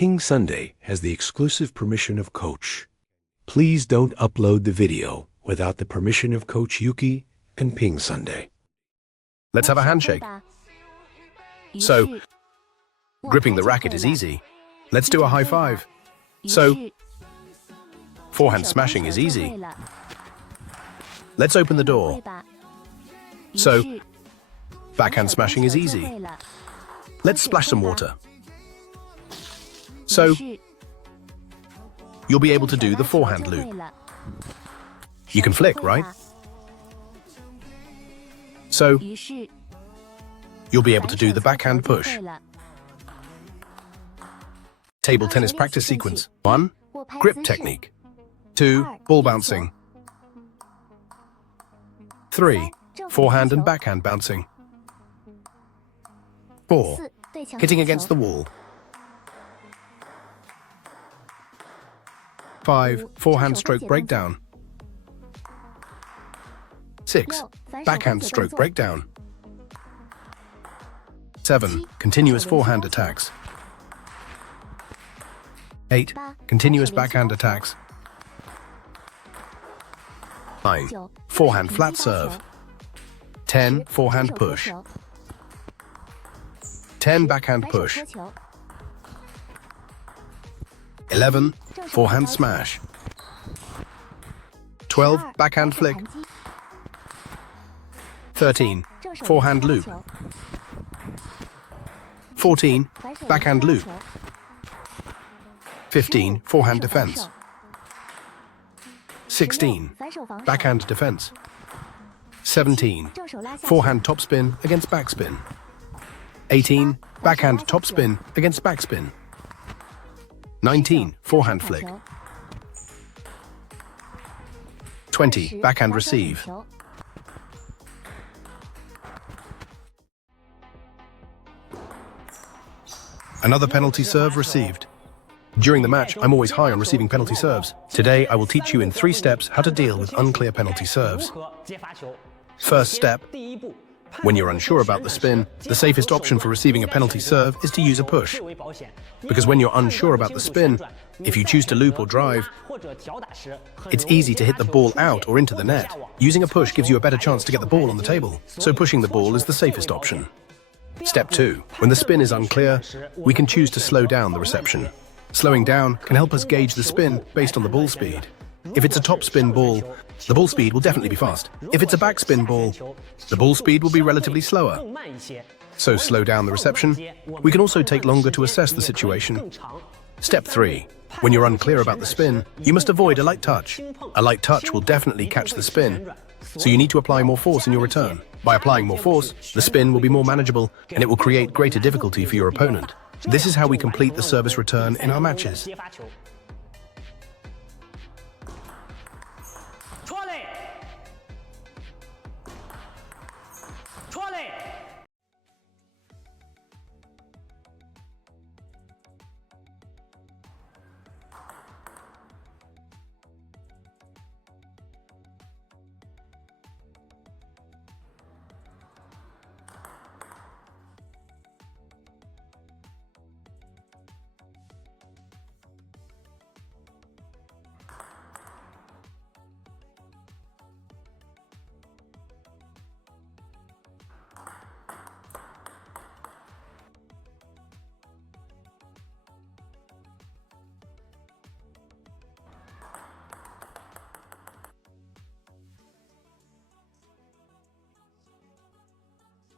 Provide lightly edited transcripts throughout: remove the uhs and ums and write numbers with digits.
PingSunday has the exclusive permission of Coach. Please don't upload the video without the permission of Coach YouQi and PingSunday. Let's have a handshake. So, gripping the racket is easy. Let's do a high five. So, forehand smashing is easy. Let's open the door. So, backhand smashing is easy. Let's splash some water. So, you'll be able to do the forehand loop. You can flick, right? So, you'll be able to do the backhand push. Table tennis practice sequence. 1. Grip technique. 2. Ball bouncing. 3. Forehand and backhand bouncing. 4. Hitting against the wall. 5. Forehand stroke breakdown. 6. Backhand stroke breakdown. 7. Continuous forehand attacks. 8. Continuous backhand attacks. 9. Forehand flat serve. 10. Forehand push. 10. Backhand push. 11. Forehand smash. 12. Backhand flick. 13. Forehand loop. 14. Backhand loop. 15. Forehand defense. 16. Backhand defense. 17. Forehand topspin against backspin. 18. Backhand topspin against backspin. 19. Forehand flick. 20. Backhand receive. Another penalty serve received. During the match, I'm always high on receiving penalty serves. Today, I will teach you in 3 steps how to deal with unclear penalty serves. First step. When you're unsure about the spin, the safest option for receiving a penalty serve is to use a push. Because when you're unsure about the spin, if you choose to loop or drive, it's easy to hit the ball out or into the net. Using a push gives you a better chance to get the ball on the table, so pushing the ball is the safest option. Step 2. When the spin is unclear, we can choose to slow down the reception. Slowing down can help us gauge the spin based on the ball speed. If it's a topspin ball, the ball speed will definitely be fast. If it's a backspin ball, the ball speed will be relatively slower. So slow down the reception. We can also take longer to assess the situation. Step 3. When you're unclear about the spin, you must avoid a light touch. A light touch will definitely catch the spin, so you need to apply more force in your return. By applying more force, the spin will be more manageable and it will create greater difficulty for your opponent. This is how we complete the service return in our matches.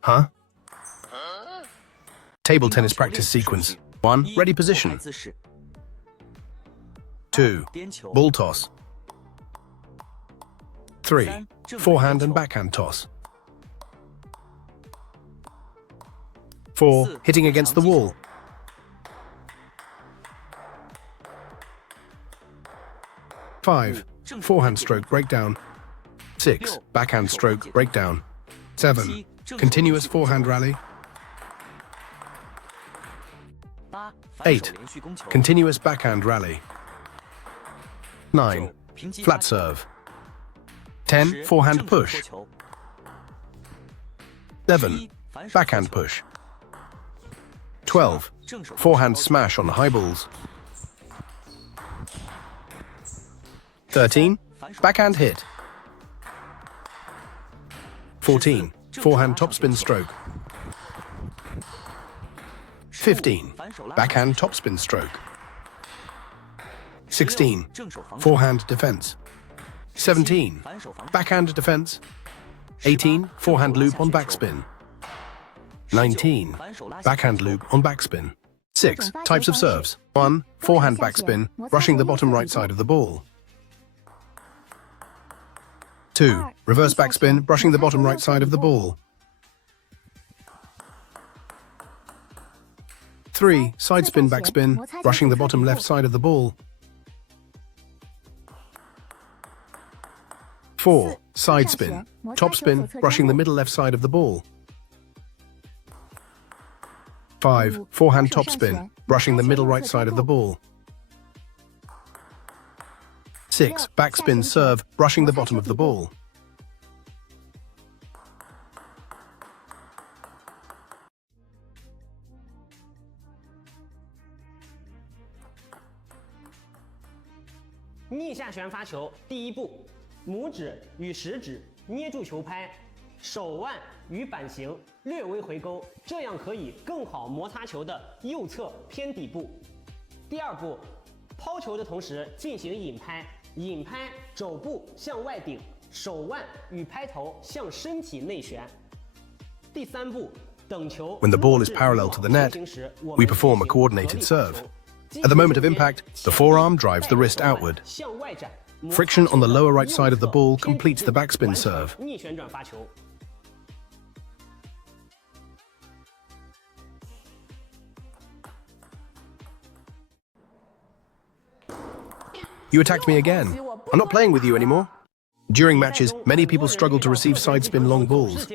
Huh? Table tennis practice sequence. 1. Ready position. 2. Ball toss. 3. Forehand and backhand toss. 4. Hitting against the wall. 5. Forehand stroke breakdown. 6. Backhand stroke breakdown. 7. Continuous forehand rally. 8. Continuous backhand rally. 9. Flat serve. 10. Forehand push. 11. Backhand push. 12. Forehand smash on the high balls. 13. Backhand hit. 14. Forehand topspin stroke. 15. Backhand topspin stroke. 16. Forehand defense. 17. Backhand defense. 18. Forehand loop on backspin. 19. Backhand loop on backspin. 6. Types of serves. 1. Forehand backspin, brushing the bottom right side of the ball. 2. Reverse backspin, brushing the bottom right side of the ball. 3. Side spin backspin, brushing the bottom left side of the ball. 4. Side spin, topspin, brushing the middle left side of the ball. 5. Forehand topspin, brushing the middle right side of the ball. 6. Backspin serve, brushing the bottom of the ball.逆下旋发球，第一步，拇指与食指捏住球拍，手腕与板型略微回勾，这样可以更好摩擦球的右侧偏底部。第二步，抛球的同时进行引拍，引拍肘部向外顶，手腕与拍头向身体内旋。第三步，等球 When the ball is parallel to the net, we perform a coordinated serve. At the moment of impact, the forearm drives the wrist outward. Friction on the lower right side of the ball completes the backspin serve. You attacked me again. I'm not playing with you anymore. During matches, many people struggle to receive side spin long balls.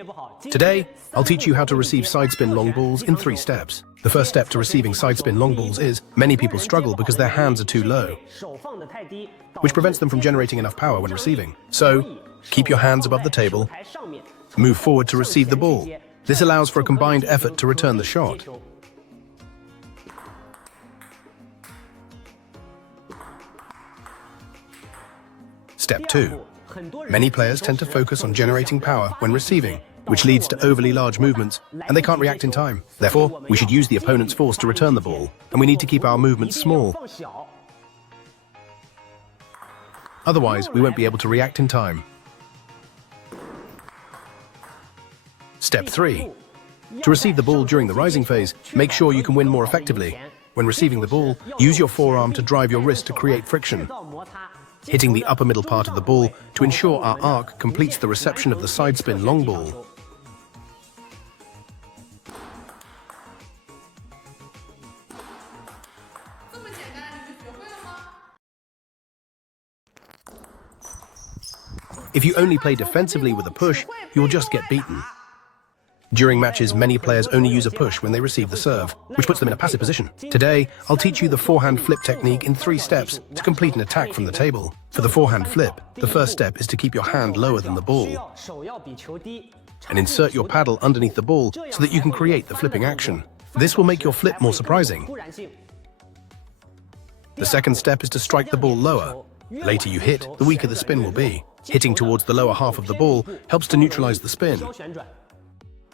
Today, I'll teach you how to receive side spin long balls in 3 steps. The first step to receiving side spin long balls is, many people struggle because their hands are too low, which prevents them from generating enough power when receiving. So, keep your hands above the table, move forward to receive the ball. This allows for a combined effort to return the shot. Step 2. Many players tend to focus on generating power when receiving, which leads to overly large movements, and they can't react in time. Therefore, we should use the opponent's force to return the ball, and we need to keep our movements small. Otherwise, we won't be able to react in time. Step 3. To receive the ball during the rising phase, make sure you can win more effectively. When receiving the ball, use your forearm to drive your wrist to create friction, hitting the upper middle part of the ball to ensure our arc completes the reception of the side spin long ball. If you only play defensively with a push, you'll just get beaten. During matches, many players only use a push when they receive the serve, which puts them in a passive position. Today, I'll teach you the forehand flip technique in 3 steps to complete an attack from the table. For the forehand flip, the first step is to keep your hand lower than the ball and insert your paddle underneath the ball so that you can create the flipping action. This will make your flip more surprising. The second step is to strike the ball lower. The later you hit, the weaker the spin will be. Hitting towards the lower half of the ball helps to neutralize the spin.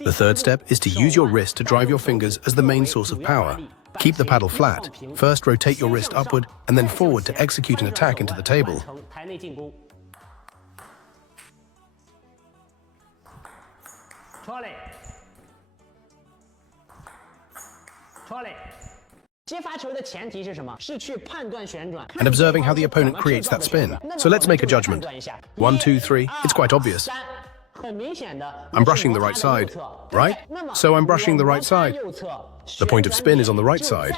The third step is to use your wrist to drive your fingers as the main source of power. Keep the paddle flat. First, rotate your wrist upward and then forward to execute an attack into the table. And observing how the opponent creates that spin. So let's make a judgment. 1, 2, 3. It's quite obvious. I'm brushing the right side, right? So I'm brushing the right side. The point of spin is on the right side.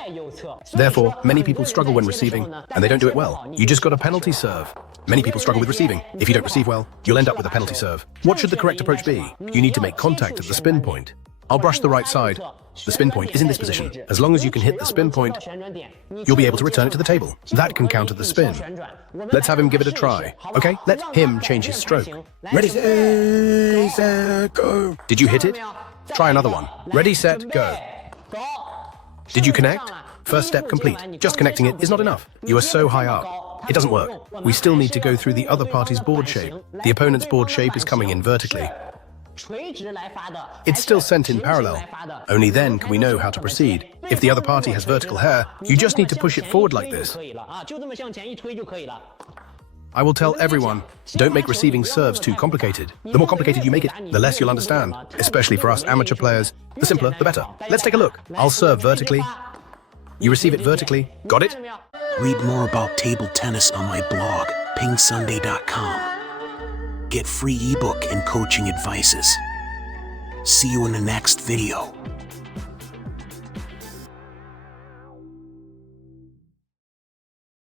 Therefore, many people struggle when receiving, and they don't do it well. You just got a penalty serve. Many people struggle with receiving. If you don't receive well, you'll end up with a penalty serve. What should the correct approach be? You need to make contact at the spin point. I'll brush the right side. The spin point is in this position. As long as you can hit the spin point, you'll be able to return it to the table. That can counter the spin. Let's have him give it a try. Okay, let him change his stroke. Ready, set, go. Did you hit it? Try another one. Ready, set, go. Did you connect? First step complete. Just connecting it is not enough. You are so high up. It doesn't work. We still need to go through the other party's board shape. The opponent's board shape is coming in vertically. It's still sent in parallel. Only then can we know how to proceed. If the other party has vertical hair, you just need to push it forward like this. I will tell everyone, don't make receiving serves too complicated. The more complicated you make it, the less you'll understand. Especially for us amateur players, the simpler, the better. Let's take a look. I'll serve vertically. You receive it vertically. Got it? Read more about table tennis on my blog, PingSunday.com. Get free ebook and coaching advices. See you in the next video.